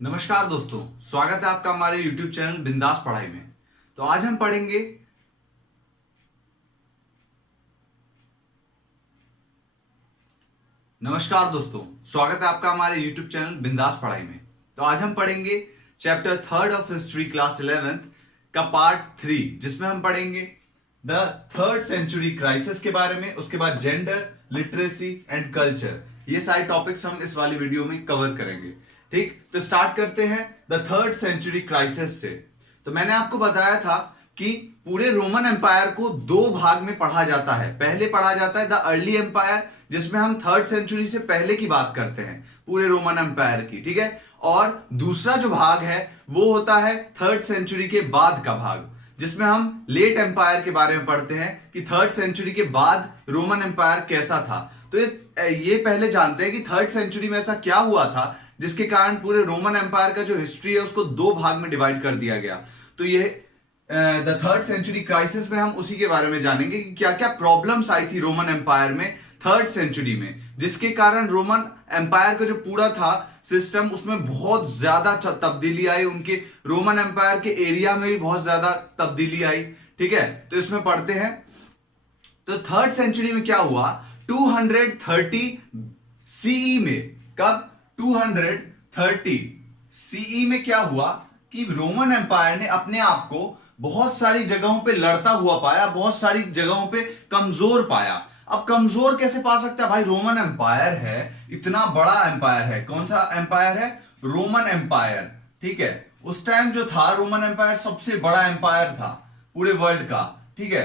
नमस्कार दोस्तों, स्वागत है आपका हमारे YouTube चैनल बिंदास पढ़ाई में। तो आज हम पढ़ेंगे नमस्कार दोस्तों, स्वागत है आपका हमारे YouTube चैनल बिंदास पढ़ाई में। तो आज हम पढ़ेंगे chapter 3 of history class 11th का पार्ट 3, जिसमें हम पढ़ेंगे द थर्ड सेंचुरी क्राइसिस के बारे में, उसके बाद जेंडर, लिटरेसी एंड कल्चर। ये सारे टॉपिक्स हम इस वाली वीडियो में कवर करेंगे। ठीक, तो स्टार्ट करते हैं द थर्ड सेंचुरी क्राइसिस से। तो मैंने आपको बताया था कि पूरे रोमन एम्पायर को दो भाग में पढ़ा जाता है। पहले पढ़ा जाता है द अर्ली एम्पायर, जिसमें हम थर्ड सेंचुरी से पहले की बात करते हैं पूरे रोमन एम्पायर की, ठीक है। और दूसरा जो भाग है वो होता है थर्ड सेंचुरी के बाद का भाग, जिसमें हम लेट एम्पायर के बारे में पढ़ते हैं कि थर्ड सेंचुरी के बाद रोमन एम्पायर कैसा था। तो ये पहले जानते हैं कि थर्ड सेंचुरी में ऐसा क्या हुआ था जिसके कारण पूरे रोमन एम्पायर का जो हिस्ट्री है उसको दो भाग में डिवाइड कर दिया गया। तो ये द थर्ड सेंचुरी क्राइसिस में हम उसी के बारे में जानेंगे कि क्या क्या प्रॉब्लम्स आई थी रोमन एम्पायर में थर्ड सेंचुरी में, जिसके कारण रोमन एम्पायर का जो पूरा था सिस्टम उसमें बहुत ज्यादा तब्दीली आई। उनके रोमन एम्पायर के एरिया में भी बहुत ज्यादा तब्दीली आई। ठीक है, तो इसमें पढ़ते हैं। तो थर्ड सेंचुरी में क्या हुआ, 230 सीई में, कब 230 सीई में क्या हुआ कि रोमन एम्पायर ने अपने आप को बहुत सारी जगहों पे लड़ता हुआ पाया, बहुत सारी जगहों पे कमजोर पाया। अब कमजोर कैसे पा सकता है भाई, रोमन एम्पायर है, इतना बड़ा एम्पायर है। कौन सा एम्पायर है, रोमन एम्पायर। ठीक है, उस टाइम जो था रोमन एम्पायर सबसे बड़ा एम्पायर था पूरे वर्ल्ड का। ठीक है,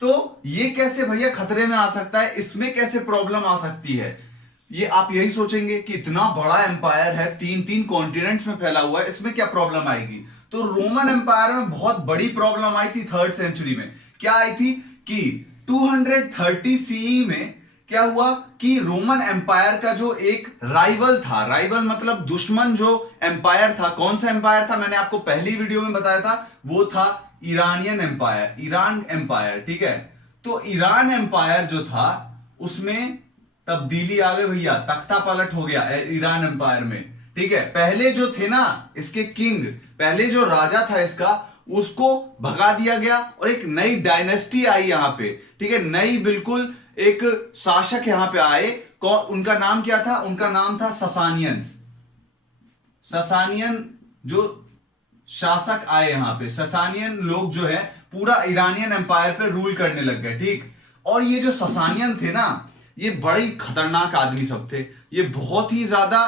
तो ये कैसे भैया खतरे में आ सकता है, इसमें कैसे प्रॉब्लम आ सकती है। ये आप यही सोचेंगे कि इतना बड़ा एम्पायर है, तीन तीन कॉन्टिनेंट्स में फैला हुआ है, इसमें क्या प्रॉब्लम आएगी। तो रोमन एम्पायर में बहुत बड़ी प्रॉब्लम आई थी थर्ड सेंचुरी में। क्या आई थी कि 230 सीई में क्या हुआ कि रोमन एम्पायर का जो एक राइवल था, राइवल मतलब दुश्मन जो एम्पायर था, कौन सा एम्पायर था, मैंने आपको पहली वीडियो में बताया था, वो था ईरानियन एम्पायर, ईरान एम्पायर। ठीक है, तो ईरान एम्पायर जो था उसमें तब्दीली आ गई भैया, तख्ता पलट हो गया ईरान एम्पायर में। ठीक है, पहले जो थे ना इसके किंग, पहले जो राजा था इसका, उसको भगा दिया गया और एक नई डायनेस्टी आई यहां पे। ठीक है, नई बिल्कुल एक शासक यहां पे आए। उनका नाम क्या था, उनका नाम था ससानियंस। ससानियन जो शासक आए यहां पे, ससानियन लोग जो है पूरा ईरानियन एम्पायर पे रूल करने लग गए। ठीक, और ये जो ससानियन थे ना, ये बड़े ही खतरनाक आदमी सब थे। ये बहुत ही ज्यादा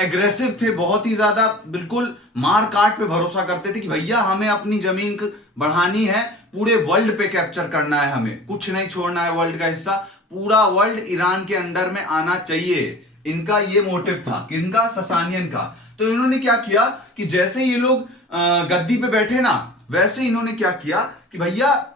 एग्रेसिव थे, बहुत ही ज्यादा बिल्कुल मार काट पे भरोसा करते थे कि भैया हमें अपनी जमीन बढ़ानी है, पूरे वर्ल्ड पे कैप्चर करना है, हमें कुछ नहीं छोड़ना है वर्ल्ड का हिस्सा, पूरा वर्ल्ड ईरान के अंडर में आना चाहिए। इनका ये मोटिव था, किनका, ससानियन का। तो इन्होंने क्या किया कि जैसे ये लोग गद्दी पे बैठे ना, वैसे इन्होंने क्या किया कि भैया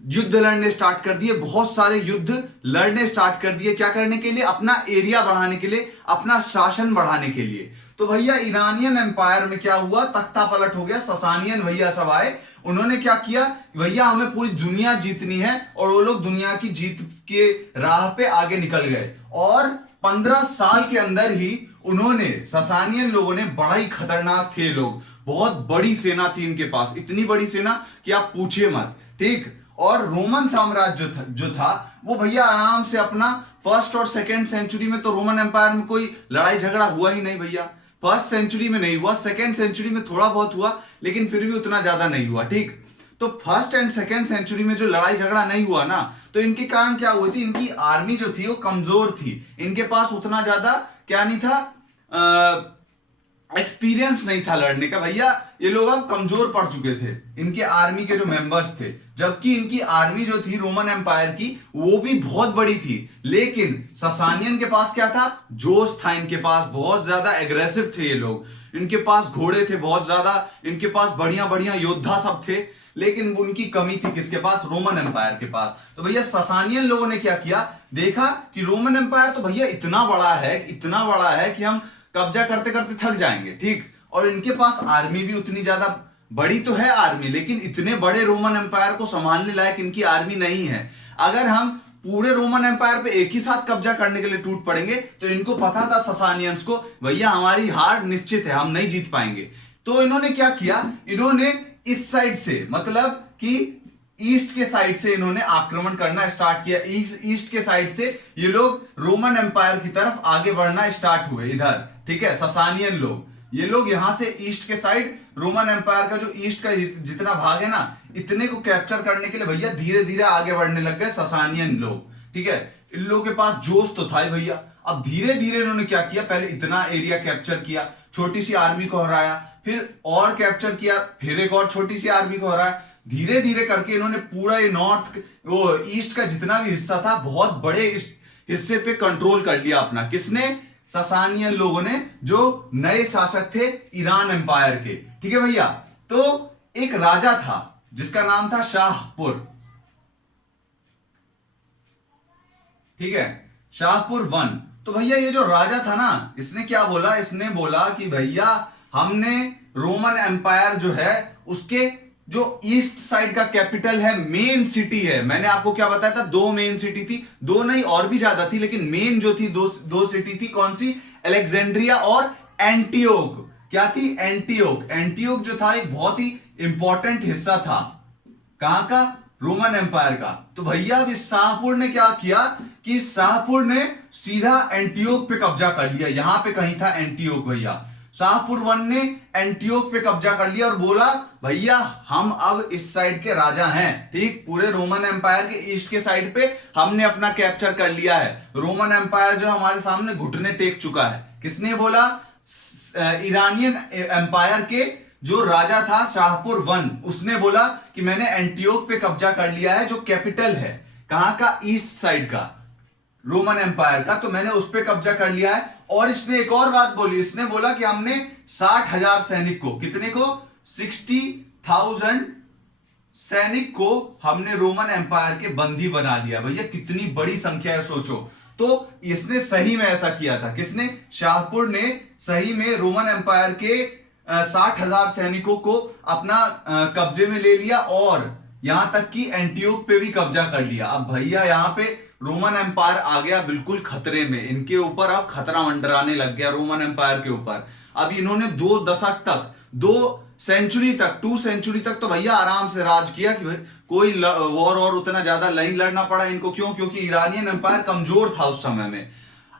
युद्ध लड़ने स्टार्ट कर दिए, बहुत सारे युद्ध लड़ने स्टार्ट कर दिए। क्या करने के लिए, अपना एरिया बढ़ाने के लिए, अपना शासन बढ़ाने के लिए। तो भैया ईरानियन एम्पायर में क्या हुआ, तख्ता पलट हो गया। ससानियन भैया सब आए, उन्होंने क्या किया, भैया हमें पूरी दुनिया जीतनी है, और वो लोग दुनिया की जीत के राह पे आगे निकल गए। और 15 साल के अंदर ही उन्होंने, ससानियन लोगों ने, बड़ा ही खतरनाक थे लोग, बहुत बड़ी सेना थी इनके पास, इतनी बड़ी सेना कि आप पूछिए मत। ठीक, और रोमन साम्राज्य जो था वो भैया आराम से अपना, फर्स्ट और सेकेंड सेंचुरी में तो रोमन एम्पायर में कोई लड़ाई झगड़ा हुआ ही नहीं भैया। फर्स्ट सेंचुरी में नहीं हुआ, सेकेंड सेंचुरी में थोड़ा बहुत हुआ, लेकिन फिर भी उतना ज्यादा नहीं हुआ। ठीक, तो फर्स्ट एंड सेकेंड सेंचुरी में जो लड़ाई झगड़ा नहीं हुआ ना, तो इनके कारण क्या हुई थी, इनकी आर्मी जो थी वो कमजोर थी, इनके पास उतना ज्यादा क्या नहीं था, एक्सपीरियंस नहीं था लड़ने का। भैया ये लोग अब कमजोर पड़ चुके थे, इनके आर्मी के जो मेंबर्स थे, जबकि इनकी आर्मी जो थी रोमन एम्पायर की वो भी बहुत बड़ी थी। लेकिन ससानियन के पास क्या था, जोश था इनके पास, बहुत ज्यादा एग्रेसिव थे ये लोग, इनके पास घोड़े थे बहुत ज्यादा, इनके पास बढ़िया बढ़िया योद्धा सब थे। लेकिन उनकी कमी थी किसके पास, रोमन एम्पायर के पास। तो भैया ससानियन लोगों ने क्या किया, देखा कि रोमन एम्पायर तो भैया इतना बड़ा है, इतना बड़ा है कि हम कब्जा करते करते थक जाएंगे। ठीक, और इनके पास आर्मी भी उतनी ज्यादा बड़ी तो है आर्मी, लेकिन इतने बड़े रोमन एम्पायर को संभालने लायक इनकी आर्मी नहीं है। अगर हम पूरे रोमन एम्पायर पे एक ही साथ कब्जा करने के लिए टूट पड़ेंगे। तो इनको पता था ससानियंस को, भैया हमारी हार निश्चित है, हम नहीं जीत पाएंगे। तो इन्होंने क्या किया, इन्होंने इस साइड से, मतलब कि ईस्ट के साइड से इन्होंने आक्रमण करना स्टार्ट किया। ईस्ट के साइड से ये लोग रोमन एम्पायर की तरफ आगे बढ़ना स्टार्ट हुए इधर, ठीक है, ससानियन लोग। ये लोग यहां से ईस्ट के साइड रोमन एम्पायर का जो ईस्ट का जितना भाग है ना, इतने को कैप्चर करने के लिए भैया धीरे धीरे आगे बढ़ने लग गए ससानियन लोग, ठीक है। इन लोगों के पास जोश तो था ही भैया। अब धीरे धीरे इन्होंने क्या किया, पहले इतना एरिया कैप्चर किया, छोटी सी आर्मी को हराया, फिर और कैप्चर किया, फिर एक और छोटी सी आर्मी को हराया। धीरे धीरे करके इन्होंने पूरा ये नॉर्थ, वो ईस्ट का जितना भी हिस्सा था, बहुत बड़े हिस्से पे कंट्रोल कर लिया अपना। किसने, ससानियन लोगों ने, जो नए शासक थे ईरान एम्पायर के, ठीक है भैया। तो एक राजा था जिसका नाम था शाहपुर, ठीक है, शाहपुर वन। तो भैया ये जो राजा था ना, इसने क्या बोला, इसने बोला कि भैया हमने रोमन एम्पायर जो है उसके जो ईस्ट साइड का कैपिटल है, मेन सिटी है, मैंने आपको क्या बताया था, 2 मेन सिटी थी, 2 नहीं और भी ज्यादा थी, लेकिन मेन जो थी दो सिटी थी, कौन सी, अलेक्जेंड्रिया और एंटियोक। क्या थी, एंटियोक। एंटियोक जो था एक बहुत ही इंपॉर्टेंट हिस्सा था, कहां का, रोमन एम्पायर का। तो भैया अब इस शाहपुर ने क्या किया कि शाहपुर ने सीधा एंटियोक पे कब्जा कर लिया। यहां पे कहीं था एंटियोक भैया। शाहपुर वन ने एंटियोक पे कब्जा कर लिया और बोला भैया हम अब इस साइड के राजा हैं, ठीक, पूरे रोमन एम्पायर के ईस्ट के साइड पे हमने अपना कैप्चर कर लिया है। रोमन एम्पायर जो हमारे सामने घुटने टेक चुका है। किसने बोला, ईरानियन एम्पायर के जो राजा था शाहपुर वन, उसने बोला कि मैंने एंटियोक पे कब्जा कर लिया है, जो कैपिटल है कहां का, ईस्ट साइड का, रोमन एम्पायर का, तो मैंने उस पे कब्जा कर लिया है। और इसने एक और बात बोली, इसने बोला कि हमने 60,000 सैनिक को, कितने को, 60,000 सैनिक को हमने रोमन एम्पायर के बंदी बना लिया। भैया कितनी बड़ी संख्या है, सोचो। तो इसने सही में ऐसा किया था, किसने, शाहपुर ने सही में रोमन एम्पायर के 60,000 सैनिकों को अपना कब्जे में ले लिया और यहां तक कि एंटियोक पे भी कब्जा कर लिया। अब भैया यहां पे रोमन एम्पायर आ गया बिल्कुल खतरे में, इनके ऊपर अब खतरा मंडराने लग गया रोमन एम्पायर के ऊपर। अब इन्होंने 2 दशक तक, 2 सेंचुरी तक तो भैया आराम से राज किया कि भाई कोई वॉर और उतना ज्यादा नहीं लड़ना पड़ा इनको। क्यों, क्योंकि ईरानियन एम्पायर कमजोर था उस समय में।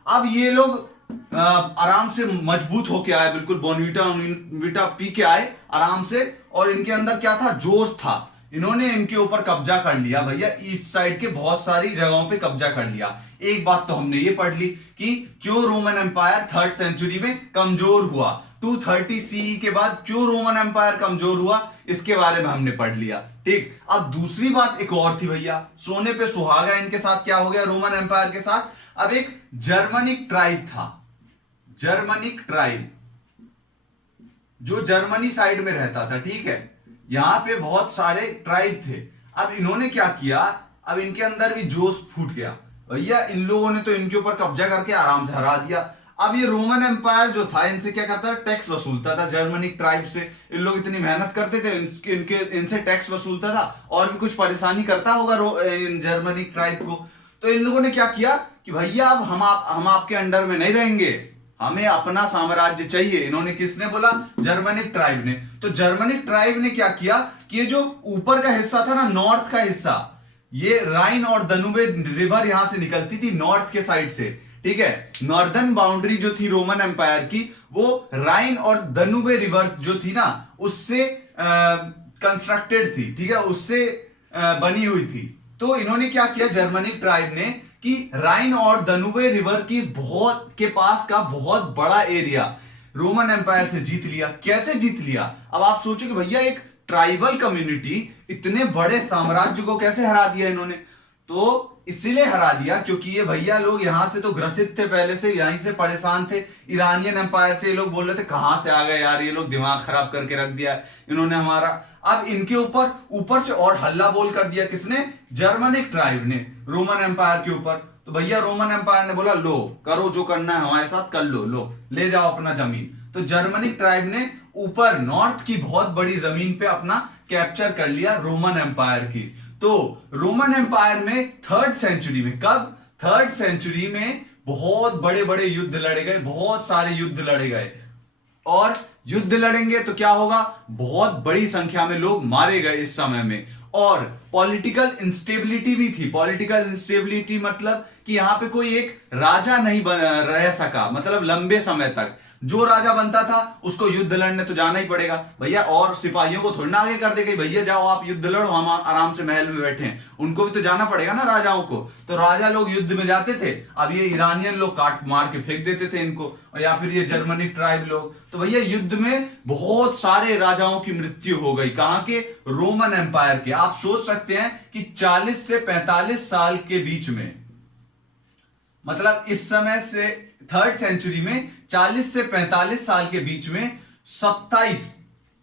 अब ये लोग आराम से मजबूत होके आए, बिल्कुल बोनवीटा पी के आए आराम से, और इनके अंदर क्या था, जोश था। इन्होंने इनके ऊपर कब्जा कर लिया भैया, ईस्ट साइड के बहुत सारी जगहों पे कब्जा कर लिया। एक बात तो हमने ये पढ़ ली कि क्यों रोमन एम्पायर 3rd सेंचुरी में कमजोर हुआ, 230 सीई के बाद क्यों रोमन एम्पायर कमजोर हुआ, इसके बारे में हमने पढ़ लिया, ठीक। अब दूसरी बात एक और थी भैया, सोने पे सुहागा इनके साथ क्या हो गया रोमन एम्पायर के साथ। अब एक जर्मनिक ट्राइब था, जर्मनिक ट्राइब, जो जर्मनी साइड में रहता था, ठीक है, यहां पे बहुत सारे ट्राइब थे। अब इन्होंने क्या किया, अब इनके अंदर भी जोश फूट गया भैया, इन लोगों ने तो इनके ऊपर कब्जा करके आराम से हरा दिया। अब ये रोमन एम्पायर जो था इनसे क्या करता था, टैक्स वसूलता था जर्मनिक ट्राइब से। इन लोग इतनी मेहनत करते थे, इनसे टैक्स वसूलता था, और भी कुछ परेशानी करता होगा जर्मनिक ट्राइब को। तो इन लोगों ने क्या किया कि भैया अब हम आपके अंडर में नहीं रहेंगे, हमें अपना साम्राज्य चाहिए। इन्होंने, किसने बोला, जर्मनिक ट्राइब ने। तो जर्मनिक ट्राइब ने क्या किया कि ये जो ऊपर का हिस्सा था ना, नॉर्थ का हिस्सा, ये राइन और दनुबे रिवर यहां से निकलती थी नॉर्थ के साइड से, ठीक है। नॉर्दर्न बाउंड्री जो थी रोमन एम्पायर की, वो राइन और दनुबे रिवर जो थी ना, उससे कंस्ट्रक्टेड थी, ठीक है, उससे बनी हुई थी। तो इन्होंने क्या किया जर्मनिक ट्राइब ने कि राइन और दनुबे रिवर की के पास का बहुत बड़ा एरिया रोमन एम्पायर से जीत लिया। कैसे जीत लिया, अब आप सोचो कि भैया एक ट्राइबल कम्युनिटी इतने बड़े साम्राज्य को कैसे हरा दिया इन्होंने। तो इसीलिए हरा दिया क्योंकि ये भैया लोग यहां से तो ग्रसित थे, पहले से यहीं से परेशान थे ईरानियन एम्पायर से। ये लोग बोल रहे थे कहां से आ गए यार, ये लोग दिमाग खराब करके रख दिया इन्होंने हमारा। अब इनके ऊपर से और हल्ला बोल कर दिया, किसने, जर्मनिक ट्राइब ने रोमन एम्पायर के ऊपर। तो भैया रोमन एम्पायर ने बोला लो करो जो करना है हमारे साथ कर लो ले जाओ अपना जमीन। तो जर्मनिक ट्राइब ने ऊपर नॉर्थ की बहुत बड़ी जमीन पे अपना कैप्चर कर लिया रोमन एम्पायर की। तो रोमन एम्पायर में थर्ड सेंचुरी में, कब, थर्ड सेंचुरी में बहुत बड़े बड़े युद्ध लड़े गए, बहुत सारे युद्ध लड़े गए। और युद्ध लड़ेंगे तो क्या होगा, बहुत बड़ी संख्या में लोग मारे गए इस समय में। और पॉलिटिकल इंस्टेबिलिटी भी थी। पॉलिटिकल इंस्टेबिलिटी मतलब कि यहां पे कोई एक राजा नहीं रह सका, मतलब लंबे समय तक। जो राजा बनता था उसको युद्ध लड़ने तो जाना ही पड़ेगा भैया, और सिपाहियों को थोड़ा ना आगे कर देगा भैया जाओ आप युद्ध लड़ो, हम आराम से महल में बैठे हैं। उनको भी तो जाना पड़ेगा ना राजाओं को। तो राजा लोग युद्ध में जाते थे। अब ये ईरानियन लोग काट मार के फेंक देते थे इनको, या फिर ये जर्मनिक ट्राइब लोग। तो भैया युद्ध में बहुत सारे राजाओं की मृत्यु हो गई। कहां के, रोमन एम्पायर के। आप सोच सकते हैं कि 40 से 45 साल के बीच में, मतलब इस समय से थर्ड सेंचुरी में 40 से 45 साल के बीच में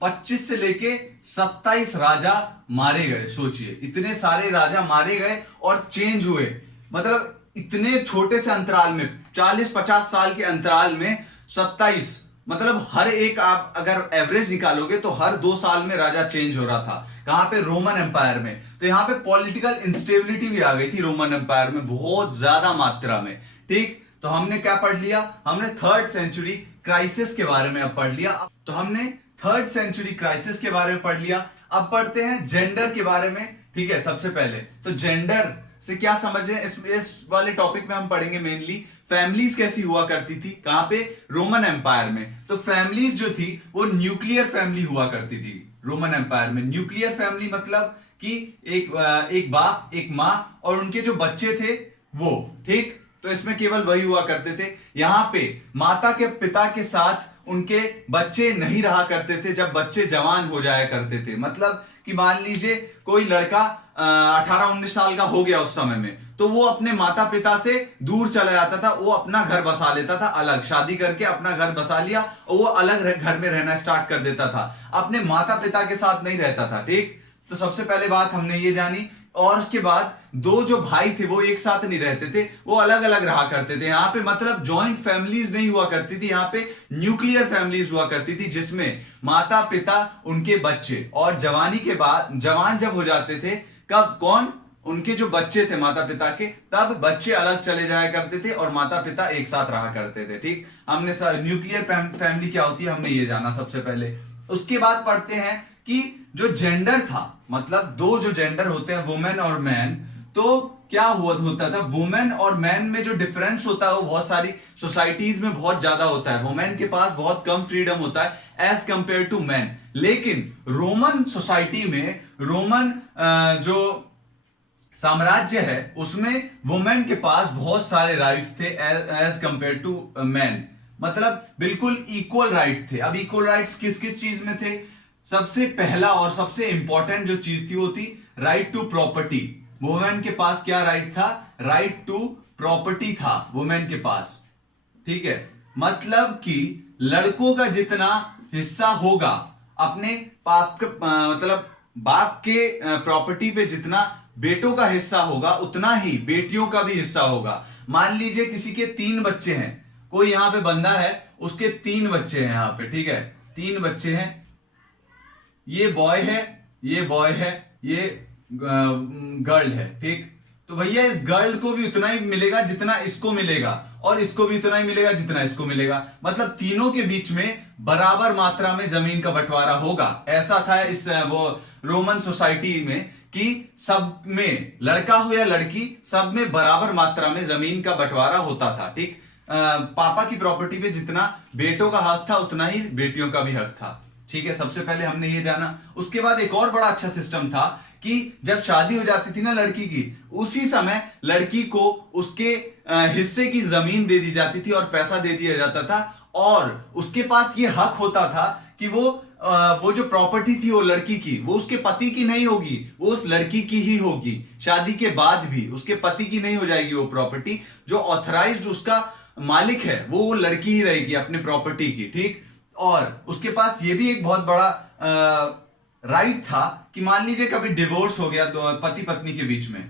25 से लेके 27 राजा मारे गए। सोचिए इतने सारे राजा मारे गए और चेंज हुए। मतलब इतने छोटे से अंतराल में, 40-50 साल के अंतराल में 27, मतलब हर एक, आप अगर एवरेज निकालोगे तो हर 2 साल में राजा चेंज हो रहा था। कहां पे, रोमन एम्पायर में। तो यहां पे पॉलिटिकल इंस्टेबिलिटी भी आ गई थी रोमन एम्पायर में बहुत ज्यादा मात्रा में। ठीक, तो हमने क्या पढ़ लिया, हमने थर्ड सेंचुरी क्राइसिस के बारे में अब पढ़ लिया। तो हमने थर्ड सेंचुरी क्राइसिस के बारे में पढ़ लिया। अब पढ़ते हैं जेंडर के बारे में। ठीक है, सबसे पहले तो जेंडर से क्या समझ रहे हैं, इस वाले टॉपिक में हम पढ़ेंगे मेनली फैमिलीज कैसी हुआ करती थी। कहां पे, रोमन एम्पायर में। तो फैमिलीज जो थी वो न्यूक्लियर फैमिली हुआ करती थी रोमन एम्पायर में। न्यूक्लियर फैमिली मतलब कि एक बाप, एक मां और उनके जो बच्चे थे वो। ठीक, तो इसमें केवल वही हुआ करते थे। यहां पे माता के पिता के साथ उनके बच्चे नहीं रहा करते थे जब बच्चे जवान हो जाया करते थे। मतलब कि मान लीजिए कोई लड़का 18-19 साल का हो गया उस समय में, तो वो अपने माता पिता से दूर चला जाता था। वो अपना घर बसा लेता था अलग, शादी करके अपना घर बसा लिया और वो अलग घर में रहना स्टार्ट कर देता था, अपने माता पिता के साथ नहीं रहता था। ठीक, तो सबसे पहले बात हमने ये जानी। और उसके बाद दो जो भाई थे वो एक साथ नहीं रहते थे, वो अलग अलग रहा करते थे। यहां पे मतलब जॉइंट फैमिलीज नहीं हुआ करती थी, यहां पे न्यूक्लियर फैमिलीज हुआ करती थी जिसमें माता पिता, उनके बच्चे, और जवानी के बाद जवान जब हो जाते थे, कब, कौन, उनके जो बच्चे थे माता पिता के, तब बच्चे अलग चले जाया करते थे और माता पिता एक साथ रहा करते थे। ठीक, हमने न्यूक्लियर फैमिली क्या होती है हमने ये जाना सबसे पहले। उसके बाद पढ़ते हैं कि जो जेंडर था, मतलब दो जो जेंडर होते हैं वुमेन और मैन, तो क्या होता था, वुमेन और मैन में जो डिफरेंस होता है वो बहुत सारी सोसाइटीज में बहुत ज्यादा होता है। वुमेन के पास बहुत कम फ्रीडम होता है एज कंपेयर टू मैन। लेकिन रोमन सोसाइटी में, रोमन जो साम्राज्य है उसमें वुमेन के पास बहुत सारे राइट्स थे एज कंपेयर टू मैन। मतलब बिल्कुल इक्वल राइट्स थे। अब इक्वल राइट्स किस किस चीज में थे, सबसे पहला और सबसे इंपॉर्टेंट जो चीज थी वो थी राइट टू प्रॉपर्टी। वुमेन के पास क्या राइट था, राइट टू प्रॉपर्टी था वुमेन के पास। ठीक है, मतलब कि लड़कों का जितना हिस्सा होगा अपने मतलब बाप के प्रॉपर्टी पे, जितना बेटों का हिस्सा होगा उतना ही बेटियों का भी हिस्सा होगा। मान लीजिए किसी के 3 बच्चे हैं, कोई यहां पे बंदा है उसके 3 बच्चे हैं यहां पे। ठीक है, 3 बच्चे हैं, ये बॉय है, ये बॉय है, ये गर्ल है। ठीक, तो भैया इस गर्ल को भी उतना ही मिलेगा जितना इसको मिलेगा, और इसको भी उतना ही मिलेगा जितना इसको मिलेगा। मतलब तीनों के बीच में बराबर मात्रा में जमीन का बंटवारा होगा। ऐसा था इस वो रोमन सोसाइटी में कि सब में, लड़का हो या लड़की, सब में बराबर मात्रा में जमीन का बंटवारा होता था। ठीक, पापा की प्रॉपर्टी पे जितना बेटों का हक था उतना ही बेटियों का भी हक था। ठीक है, सबसे पहले हमने ये जाना। उसके बाद एक और बड़ा अच्छा सिस्टम था कि जब शादी हो जाती थी ना लड़की की, उसी समय लड़की को उसके हिस्से की जमीन दे दी जाती थी और पैसा दे दिया जाता था, और उसके पास ये हक होता था कि वो जो प्रॉपर्टी थी वो लड़की की, वो उसके पति की नहीं होगी, वो उस लड़की की ही होगी। शादी के बाद भी उसके पति की नहीं हो जाएगी वो प्रॉपर्टी। जो ऑथराइज्ड उसका मालिक है वो लड़की ही रहेगी अपने प्रॉपर्टी की। ठीक, और उसके पास ये भी एक बहुत बड़ा राइट था कि मान लीजिए कभी डिवोर्स हो गया पति पत्नी के बीच में,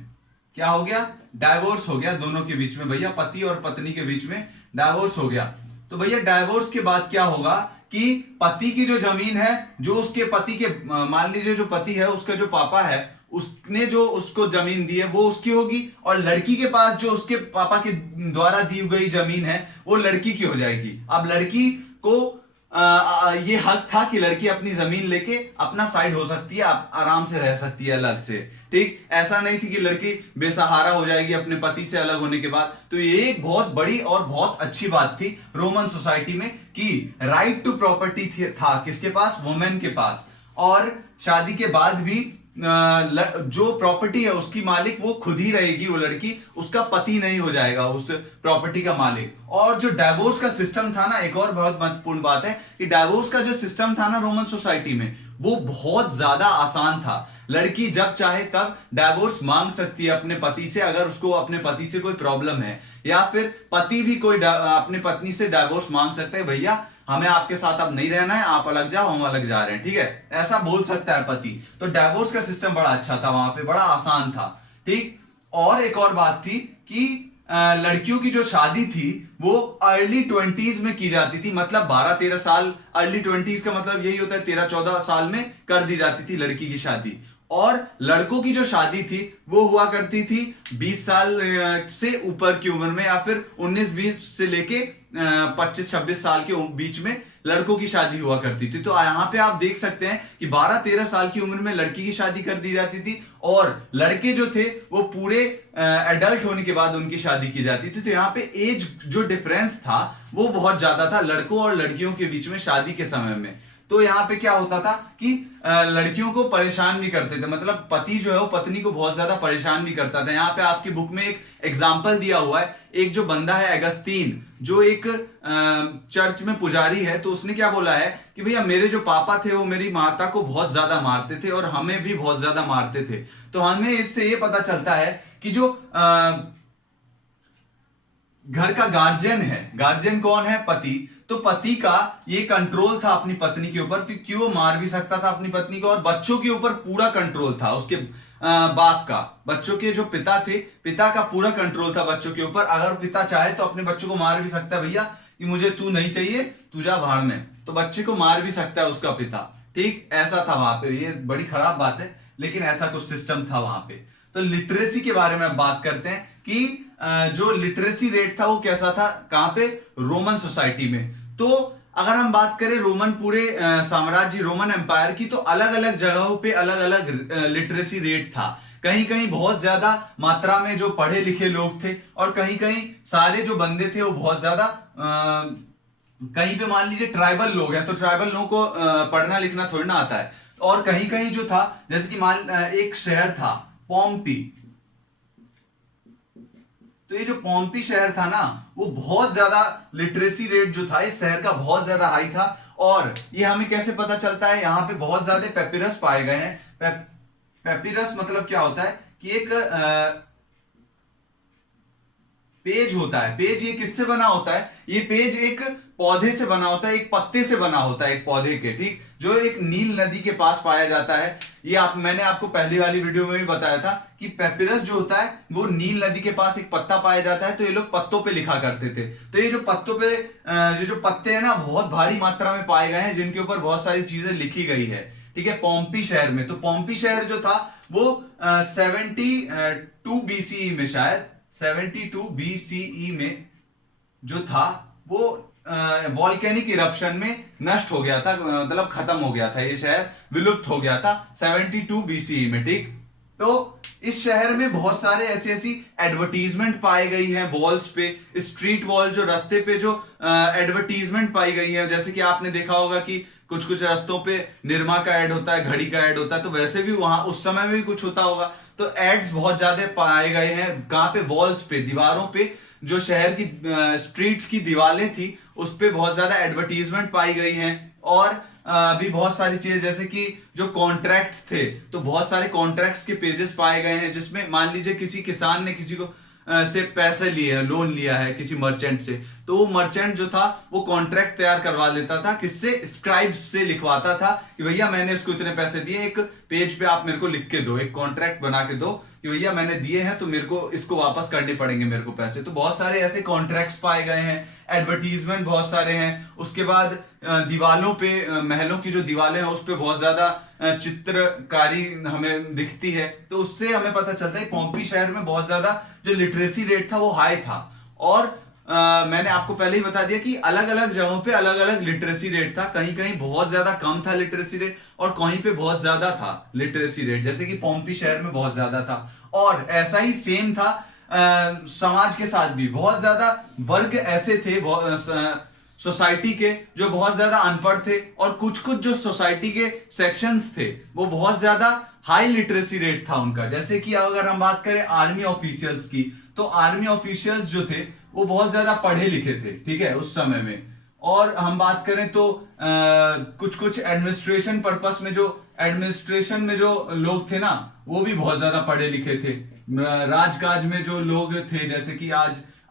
क्या हो गया, डाइवोर्स हो गया दोनों के बीच में, भैया पति और पत्नी के बीच में डाइवोर्स हो गया, तो भैया डाइवोर्स के बाद क्या होगा कि पति की जो जमीन है, जो उसके पति के, मान लीजिए जो पति है उसका जो पापा है उसने जो उसको जमीन दी है वो उसकी होगी, और लड़की के पास जो उसके पापा के द्वारा दी गई जमीन है वो लड़की की हो जाएगी। अब लड़की को ये हक था कि लड़की अपनी जमीन लेके अपना साइड हो सकती है, आराम से रह सकती है अलग से, ठीक। ऐसा नहीं थी कि लड़की बेसहारा हो जाएगी अपने पति से अलग होने के बाद। तो ये एक बहुत बड़ी और बहुत अच्छी बात थी रोमन सोसाइटी में कि राइट टू प्रॉपर्टी था किसके पास, वुमेन के पास। और शादी के बाद भी जो प्रॉपर्टी है उसकी मालिक वो खुद ही रहेगी, वो लड़की, उसका पति नहीं हो जाएगा उस प्रॉपर्टी का मालिक। और जो डाइवोर्स का सिस्टम था ना, एक और बहुत महत्वपूर्ण बात है कि डाइवोर्स का जो सिस्टम था ना रोमन सोसाइटी में, वो बहुत ज्यादा आसान था। लड़की जब चाहे तब डाइवोर्स मांग सकती है अपने पति से, अगर उसको अपने पति से कोई प्रॉब्लम है, या फिर पति भी कोई अपने पत्नी से डाइवोर्स मांग सकते हैं, भैया हमें आपके साथ अब नहीं रहना है, आप अलग जाओ, हम अलग जा रहे हैं, ठीक है, ऐसा बोल सकता है पति। तो डाइवोर्स का सिस्टम बड़ा अच्छा था वहां पे, बड़ा आसान था, ठीक। और एक और बात थी कि लड़कियों की जो शादी थी वो अर्ली 20s में की जाती थी, मतलब 12-13 साल, अर्ली 20s का मतलब यही होता है 13-14 साल में कर दी जाती थी लड़की की शादी। और लड़कों की जो शादी थी वो हुआ करती थी 20 साल से ऊपर की उम्र में, या फिर 19-20 से लेके 25-26 साल के बीच में लड़कों की शादी हुआ करती थी। तो यहाँ पे आप देख सकते हैं कि 12-13 साल की उम्र में लड़की की शादी कर दी जाती थी, और लड़के जो थे वो पूरे एडल्ट होने के बाद उनकी शादी की जाती थी। तो यहाँ पे एज जो डिफरेंस था वो बहुत ज्यादा था लड़कों और लड़कियों के बीच में शादी के समय में। तो यहाँ पे क्या होता था कि लड़कियों को परेशान भी करते थे, मतलब पति जो है वो पत्नी को बहुत ज्यादा परेशान भी करता था। यहाँ पे आपकी बुक में एक एग्जाम्पल दिया हुआ है, एक जो बंदा है अगस्तीन, जो एक चर्च में पुजारी है, तो उसने क्या बोला है कि भैया मेरे जो पापा थे वो मेरी माता को बहुत ज्यादा मारते थे और हमें भी बहुत ज्यादा मारते थे। तो हमें इससे ये पता चलता है कि जो घर का गार्जियन है, गार्जियन कौन है, पति, तो पति का ये कंट्रोल था अपनी पत्नी के ऊपर कि वो मार भी सकता था अपनी पत्नी को, और बच्चों के ऊपर पूरा कंट्रोल था उसके बाप का, बच्चों के जो पिता थे, पिता का पूरा कंट्रोल था बच्चों के ऊपर। अगर पिता चाहे तो अपने बच्चों को मार भी सकता है, भैया कि मुझे तू नहीं चाहिए, तू जा भाड़ में, तो बच्चे को मार भी सकता है उसका पिता, ठीक। ऐसा था वहां पे, ये बड़ी खराब बात है लेकिन ऐसा कुछ सिस्टम था वहां पे। तो लिटरेसी के बारे में बात करते हैं कि जो लिटरेसी रेट था वो कैसा था, कहां पे, रोमन सोसाइटी में। तो अगर हम बात करें रोमन पूरे साम्राज्य रोमन एम्पायर की, तो अलग अलग जगहों पे अलग अलग लिटरेसी रेट था। कहीं कहीं बहुत ज्यादा मात्रा में जो पढ़े लिखे लोग थे, और कहीं कहीं सारे जो बंदे थे वो बहुत ज्यादा, कहीं पे मान लीजिए ट्राइबल लोग हैं तो ट्राइबल लोगों को पढ़ना लिखना थोड़ी ना आता है। और कहीं कहीं जो था, जैसे कि मान एक शहर था पोम्पी, तो ये जो पोम्पी शहर था ना वो बहुत ज्यादा लिटरेसी रेट जो था इस शहर का बहुत ज्यादा हाई था। और ये हमें कैसे पता चलता है, यहाँ पे बहुत ज्यादा पेपिरस पाए गए हैं। पेपिरस मतलब क्या होता है कि एक पेज होता है, पेज ये किससे बना होता है, ये पेज एक पौधे से बना होता है, एक पत्ते से बना होता है, एक पौधे के, ठीक, जो एक नील नदी के पास पाया जाता है। ये मैंने आपको पहली वाली वीडियो में भी बताया था कि पेपिरस जो होता है वो नील नदी के पास एक पत्ता पाया जाता है, तो ये लोग पत्तों पे लिखा करते थे। तो ये जो पत्तों पे जो पत्ते हैं ना बहुत भारी मात्रा में पाए गए हैं, जिनके ऊपर बहुत सारी चीजें लिखी गई है, ठीक है, पोम्पी शहर में। तो पोम्पी शहर जो था वो 72 BCE में, शायद 72 BCE में जो था वो वॉल्केनिक इरप्शन में नष्ट हो गया था, मतलब खत्म हो गया था, ये शहर विलुप्त हो गया था 72 BCE में, ठीक। तो इस शहर में बहुत सारे ऐसी ऐसी एडवर्टीजमेंट पाई गई है वॉल्स पे, स्ट्रीट वॉल जो रास्ते पे जो एडवर्टीजमेंट पाई गई है, जैसे कि आपने देखा होगा कि कुछ कुछ रास्तों पे निरमा का ऐड होता है, घड़ी का ऐड होता है, तो वैसे भी वहां उस समय में भी कुछ होता होगा। तो एड्स बहुत ज्यादा पाए गए हैं, कहां पे, वॉल्स पे, दीवारों पे, जो शहर की स्ट्रीट्स की दीवारें थी उस पे बहुत ज्यादा एडवर्टीजमेंट पाई गई हैं। और भी बहुत सारी चीजें, जैसे कि जो कॉन्ट्रैक्ट्स थे, तो बहुत सारे कॉन्ट्रैक्ट्स के पेजेस पाए गए हैं, जिसमें मान लीजिए किसी किसान ने किसी को से पैसे लिए हैं, लोन लिया है किसी मर्चेंट से, तो वो मर्चेंट जो था वो कॉन्ट्रैक्ट तैयार करवा लेता था, किससे, स्क्राइब्स से लिखवाता था कि भैया मैंने इसको इतने पैसे दिए, एक पेज पे आप मेरे को लिख के दो, एक कॉन्ट्रैक्ट बना के दो कि भैया मैंने दिए हैं तो मेरे को इसको वापस करने पड़ेंगे मेरे को पैसे। तो बहुत सारे ऐसे कॉन्ट्रैक्ट्स पाए गए हैं, एडवर्टीजमेंट बहुत सारे हैं। उसके बाद दीवालों पे महलों की जो दीवारें हैं उस पे बहुत ज्यादा चित्रकारी हमें दिखती है, तो उससे हमें पता चलता है पोम्पी शहर में बहुत ज्यादा जो लिटरेसी रेट था वो हाई था। और मैंने आपको पहले ही बता दिया कि अलग अलग जगहों पे अलग अलग लिटरेसी रेट था, कहीं कहीं बहुत ज्यादा कम था लिटरेसी रेट और कहीं पे बहुत ज्यादा था लिटरेसी रेट, जैसे कि पोम्पी शहर में बहुत ज्यादा था। और ऐसा ही सेम था समाज के साथ भी, बहुत ज्यादा वर्ग ऐसे थे सोसाइटी के जो बहुत ज्यादा अनपढ़ थे, और कुछ कुछ जो सोसाइटी के सेक्शंस थे वो बहुत ज्यादा हाई लिटरेसी रेट था उनका। जैसे कि अगर हम बात करें आर्मी ऑफिशियल्स की, तो आर्मी ऑफिशियल्स जो थे वो बहुत ज्यादा पढ़े लिखे थे, ठीक है, उस समय में। और हम बात करें तो कुछ कुछ एडमिनिस्ट्रेशन में जो लोग थे ना वो भी बहुत ज्यादा पढ़े लिखे थे। राजकाज में जो लोग थे, जैसे कि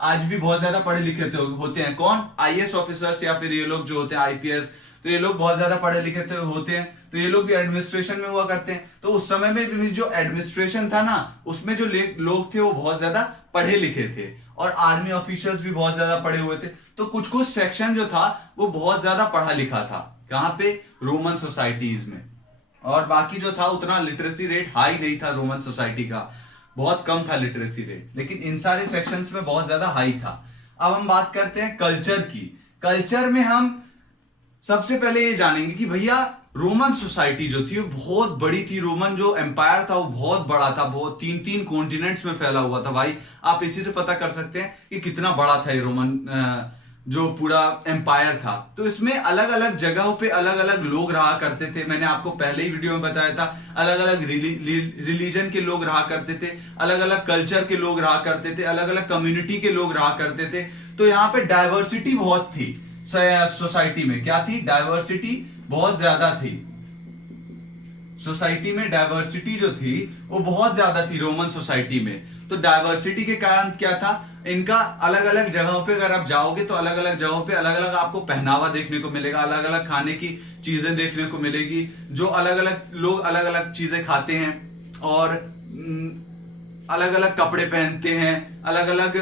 आज भी बहुत ज्यादा पढ़े लिखे होते हैं, कौन, आईएएस ऑफिसर्स या फिर ये लोग जो होते हैं आईपीएस, तो ये लोग बहुत ज्यादा पढ़े लिखे होते हैं, तो ये लोग भी एडमिनिस्ट्रेशन में हुआ करते हैं। तो उस समय में भी जो एडमिनिस्ट्रेशन था ना उसमें जो लोग थे वो बहुत ज्यादा पढ़े लिखे थे, और आर्मी ऑफिशियल्स भी बहुत ज्यादा पढ़े हुए थे। तो कुछ कुछ सेक्शन जो था वो बहुत ज्यादा पढ़ा लिखा था, कहां पे, रोमन सोसाइटीज में। और बाकी जो था उतना लिटरेसी रेट हाई नहीं था, रोमन सोसाइटी का बहुत कम था लिटरेसी रेट, लेकिन इन सारे सेक्शंस में बहुत ज्यादा हाई था। अब हम बात करते हैं कल्चर की। कल्चर में हम सबसे पहले ये जानेंगे कि भैया रोमन सोसाइटी जो थी वो बहुत बड़ी थी। रोमन जो एम्पायर था वो बहुत बड़ा था, बहुत 3-3 कॉन्टिनेंट्स में फैला हुआ था भाई। आप इसी से पता कर सकते हैं कि कितना बड़ा था ये रोमन जो पूरा एम्पायर था। तो इसमें अलग अलग जगहों पे अलग अलग लोग रहा करते थे। मैंने आपको पहले ही वीडियो में बताया था, अलग अलग रिलीजन के लोग रहा करते थे, अलग अलग कल्चर के लोग रहा करते थे, अलग अलग कम्युनिटी के लोग रहा करते थे। तो यहाँ पे डाइवर्सिटी बहुत थी सोसाइटी में। क्या थी, डाइवर्सिटी बहुत ज्यादा थी सोसाइटी में। डाइवर्सिटी जो थी वो बहुत ज्यादा थी रोमन सोसाइटी में। तो डाइवर्सिटी के कारण क्या था, इनका अलग अलग जगहों पे अगर आप जाओगे तो अलग अलग जगहों पे अलग अलग आपको पहनावा देखने को मिलेगा, अलग अलग खाने की चीजें देखने को मिलेगी, जो अलग अलग लोग अलग अलग चीजें खाते हैं और अलग अलग कपड़े पहनते हैं, अलग अलग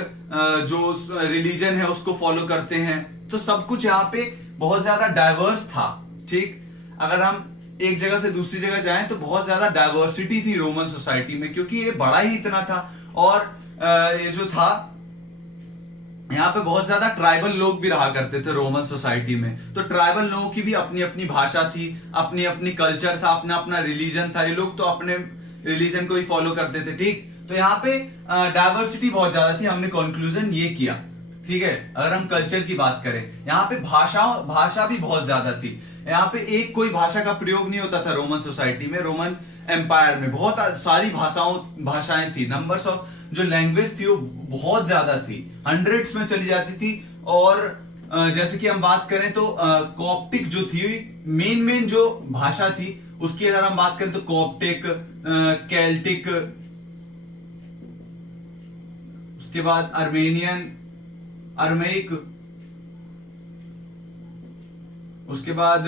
जो रिलीजन है उसको फॉलो करते हैं। तो सब कुछ यहाँ पे बहुत ज्यादा डाइवर्स था, ठीक। अगर हम एक जगह से दूसरी जगह जाएं तो बहुत ज्यादा डाइवर्सिटी थी रोमन सोसाइटी में, क्योंकि ये बड़ा ही इतना था। और ये जो था यहाँ पे बहुत ज्यादा ट्राइबल लोग भी रहा करते थे रोमन सोसाइटी में। तो ट्राइबल लोगों की भी अपनी अपनी भाषा थी, अपनी अपनी कल्चर था, अपना अपना रिलीजन था। ये लोग तो अपने रिलीजन को ही फॉलो करते थे, ठीक। तो यहाँ पे डाइवर्सिटी बहुत ज्यादा थी। हमने कंक्लूजन ये किया, ठीक है। अगर हम कल्चर की बात करें, यहाँ पे भाषा भी बहुत ज्यादा थी। यहाँ पे एक कोई भाषा का प्रयोग नहीं होता था रोमन सोसाइटी में। रोमन एम्पायर में बहुत सारी भाषाएं थी। नंबर्स ऑफ जो लैंग्वेज थी वो बहुत ज्यादा थी, हंड्रेड्स में चली जाती थी। और जैसे कि हम बात करें तो कॉप्टिक जो थी, मेन जो भाषा थी उसकी अगर हम बात करें तो कॉप्टिक, केल्टिक, उसके बाद अर्मेनियन, अरमेइक, उसके बाद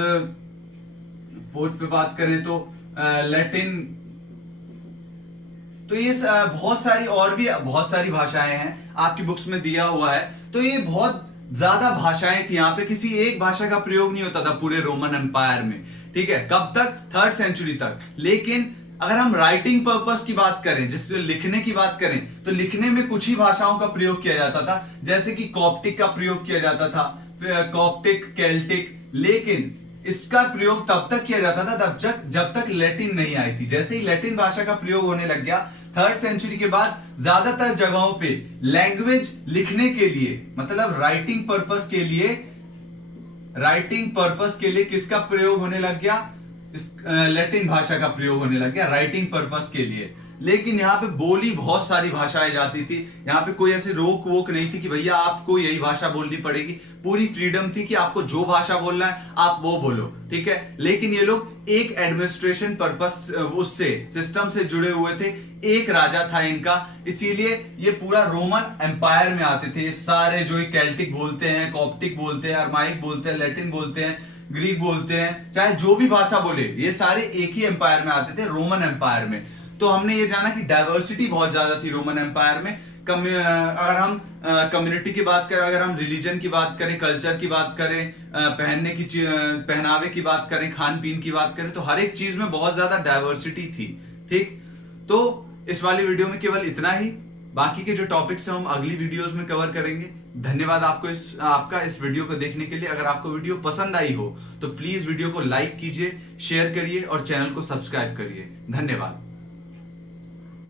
फोर्थ पे बात करें तो लैटिन। तो ये बहुत सारी और भी बहुत सारी भाषाएं हैं, आपकी बुक्स में दिया हुआ है। तो ये बहुत ज्यादा भाषाएं थी। यहाँ पे किसी एक भाषा का प्रयोग नहीं होता था पूरे रोमन एम्पायर में, ठीक है। कब तक, 3rd सेंचुरी तक। लेकिन अगर हम राइटिंग पर्पस की बात करें, जिससे लिखने की बात करें, तो लिखने में कुछ ही भाषाओं का प्रयोग किया जाता था, जैसे कि कॉप्टिक का प्रयोग किया जाता था, कॉप्टिक, केल्टिक। लेकिन इसका प्रयोग तब तक किया जाता था जब तक लैटिन नहीं आई थी। जैसे ही लैटिन भाषा का प्रयोग होने लग गया 3rd सेंचुरी के बाद, ज्यादातर जगहों पे लैंग्वेज लिखने के लिए, मतलब राइटिंग पर्पस के लिए किसका प्रयोग होने लग गया, लैटिन भाषा का प्रयोग होने लग गया राइटिंग पर्पस के लिए। लेकिन यहाँ पे बोली बहुत सारी भाषाएं जाती थी। यहाँ पे कोई ऐसी रोक वोक नहीं थी कि भैया आपको यही भाषा बोलनी पड़ेगी। पूरी फ्रीडम थी कि आपको जो भाषा बोलना है आप वो बोलो, ठीक है। लेकिन ये लोग एक एडमिनिस्ट्रेशन पर्पस उससे सिस्टम से जुड़े हुए थे, एक राजा था इनका, इसीलिए ये पूरा रोमन एम्पायर में आते थे। सारे जो केल्टिक बोलते हैं, कॉप्टिक बोलते हैं, अरमाइक बोलते हैं, लैटिन बोलते हैं, ग्रीक बोलते हैं, चाहे जो भी भाषा बोले, ये सारे एक ही एम्पायर में आते थे, रोमन एम्पायर में। तो हमने ये जाना कि डाइवर्सिटी बहुत ज्यादा थी रोमन एम्पायर में। अगर हम कम्युनिटी की बात करें, अगर हम रिलीजन की बात करें, कल्चर की बात करें, पहनावे की बात करें, खान पीन की बात करें, तो हर एक चीज में बहुत ज्यादा डाइवर्सिटी थी। ठीक, तो इस वाली वीडियो में केवल इतना ही। बाकी के जो टॉपिक्स हैं हम अगली वीडियोस में कवर करेंगे। धन्यवाद आपका इस वीडियो को देखने के लिए। अगर आपको वीडियो पसंद आई हो तो प्लीज वीडियो को लाइक कीजिए, शेयर करिए और चैनल को सब्सक्राइब करिए। धन्यवाद।